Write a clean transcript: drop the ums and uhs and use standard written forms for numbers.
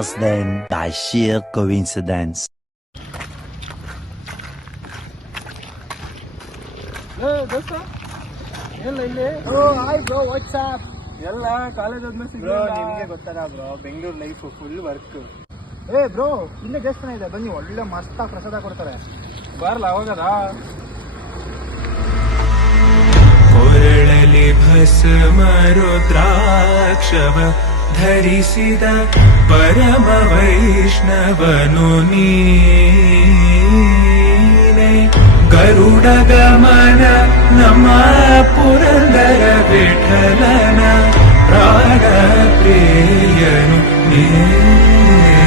just then by sheer coincidence. ದೋಸ್ತ ಎಲ್ಲ ಇಲ್ಲಿ ಹಾಯ್ ಬ್ರೋ ವಾಟ್ಸ್ಆಪ್ ಎಲ್ಲ ಕಾಲೇಜ್ ಆದ್ಮೇಲೆ ಬ್ರೋ ಸಿಗ್ಲಿಲ್ಲ. ನಿಮಗೆ ಗೊತ್ತಲ್ಲ bro Bengaluru life full work. Bro ಇಲ್ಲೇ ದೇವಸ್ಥಾನ ಇದೆ, ಬನ್ನಿ, ಒಳ್ಳೆ ಮಸ್ತ್ ಪ್ರಸಾದ ಕೊಡ್ತಾರೆ. ಬಾರಲ್ಲ ಅವಾಗದ ಕೊರಳಲಿ ಭಸ್ಮ ರುದ್ರಾಕ್ಷವ ಧರಿಸಿದ ಪರಮ ವೈಷ್ಣವನು ನೀನೆ. ಗರುಡ ಗಮನ ನಮ್ಮ ಪುರಂದರ ವಿಠಲನ ಪ್ರಾಣ ಪ್ರಿಯನು ನೀನೆ.